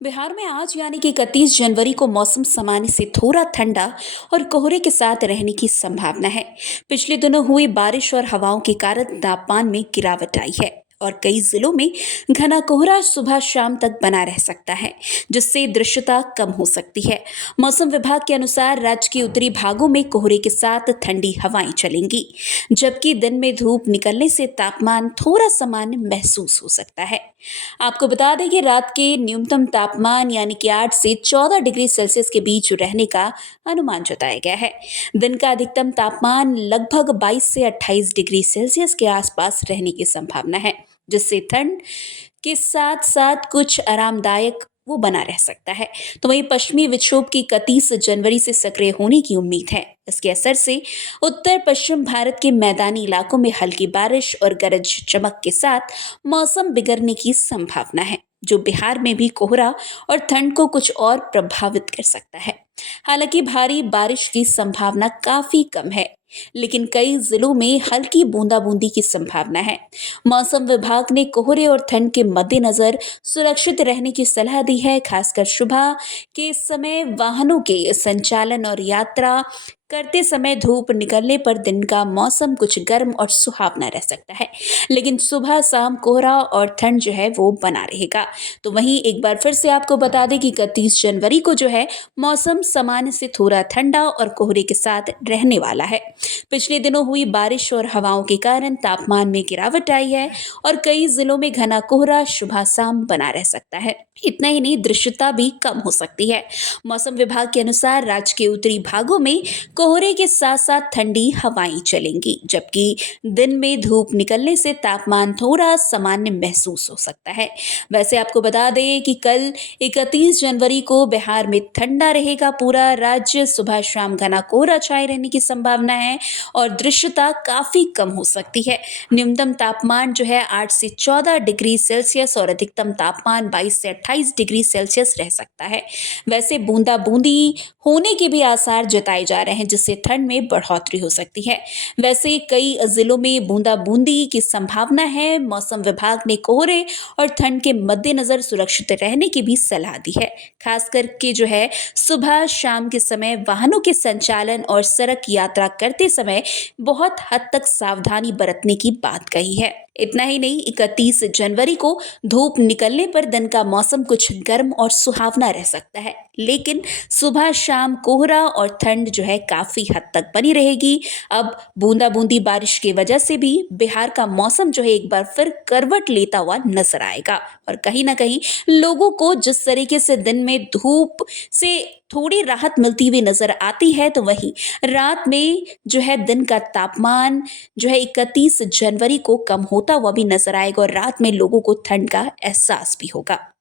बिहार में आज यानी कि 31 जनवरी को मौसम सामान्य से थोड़ा ठंडा और कोहरे के साथ रहने की संभावना है। पिछले दिनों हुई बारिश और हवाओं के कारण तापमान में गिरावट आई है और कई जिलों में घना कोहरा सुबह शाम तक बना रह सकता है, जिससे दृश्यता कम हो सकती है। मौसम विभाग के अनुसार राज्य के उत्तरी भागों में कोहरे के साथ ठंडी हवाएं चलेंगी, जबकि दिन में धूप निकलने से तापमान थोड़ा सामान्य महसूस हो सकता है। आपको बता दें कि रात के न्यूनतम तापमान यानी कि 8 से 14 डिग्री सेल्सियस के बीच रहने का अनुमान जताया गया है। दिन का अधिकतम तापमान लगभग 22 से 28 डिग्री सेल्सियस के आसपास रहने की संभावना है, जिससे ठंड के साथ साथ कुछ आरामदायक वो बना रह सकता है। तो वहीं पश्चिमी विक्षोभ की 31 जनवरी से सक्रिय होने की उम्मीद है। इसके असर से उत्तर पश्चिम भारत के मैदानी इलाकों में हल्की बारिश और गरज चमक के साथ मौसम बिगड़ने की संभावना है, जो बिहार में भी कोहरा और ठंड को कुछ और प्रभावित कर सकता है। हालांकि भारी बारिश की संभावना काफी कम है, लेकिन कई जिलों में हल्की बूंदाबूंदी की संभावना है। मौसम विभाग ने कोहरे और ठंड के मद्देनजर सुरक्षित रहने की सलाह दी है, खासकर सुबह के समय वाहनों के संचालन और यात्रा करते समय धूप निकलने पर दिन का मौसम कुछ गर्म और सुहावना रह सकता है, लेकिन सुबह शाम कोहरा और ठंड जो है वो बना रहेगा। तो वहीं एक बार फिर से आपको बता दें कि 31 जनवरी को जो है मौसम सामान्य से थोड़ा ठंडा और कोहरे के साथ रहने वाला है। पिछले दिनों हुई बारिश और हवाओं के कारण तापमान में गिरावट आई है और कई जिलों में घना कोहरा सुबह शाम बना रह सकता है। इतना ही नहीं, दृश्यता भी कम हो सकती है। मौसम विभाग के अनुसार राज्य के उत्तरी भागों में कोहरे के साथ साथ ठंडी हवाएं चलेंगी, जबकि दिन में धूप निकलने से तापमान थोड़ा सामान्य महसूस हो सकता है। वैसे आपको बता दें कि कल 31 जनवरी को बिहार में ठंडा रहेगा पूरा राज्य, सुबह शाम घना कोहरा छाए रहने की संभावना है और दृश्यता काफी कम हो सकती है। न्यूनतम तापमान जो है 8 से 14 डिग्री सेल्सियस और अधिकतम तापमान 22 से 28 डिग्री सेल्सियस रह सकता है। वैसे बूंदा बूंदी होने के भी आसार जताए जा रहे हैं, जिससे ठंड में बढ़ोतरी हो सकती है। वैसे कई जिलों में बूंदा बूंदी की संभावना है। मौसम विभाग ने कोहरे और ठंड के मद्देनजर सुरक्षित रहने की भी सलाह दी है, खास करके जो है सुबह शाम के समय वाहनों के संचालन और सड़क यात्रा करते समय बहुत हद तक सावधानी बरतने की बात कही है। इतना ही नहीं, 31 जनवरी को धूप निकलने पर दिन का मौसम कुछ गर्म और सुहावना रह सकता है, लेकिन सुबह शाम कोहरा और ठंड जो है काफी हद तक बनी रहेगी। अब बूंदा बूंदी बारिश की वजह से भी बिहार का मौसम जो है एक बार फिर करवट लेता हुआ नजर आएगा और कहीं ना कहीं लोगों को जिस तरीके से दिन में धूप से थोड़ी राहत मिलती हुई नजर आती है, तो वहीं रात में जो है दिन का तापमान जो है 31 जनवरी को कम होता हुआ भी नजर आएगा और रात में लोगों को ठंड का एहसास भी होगा।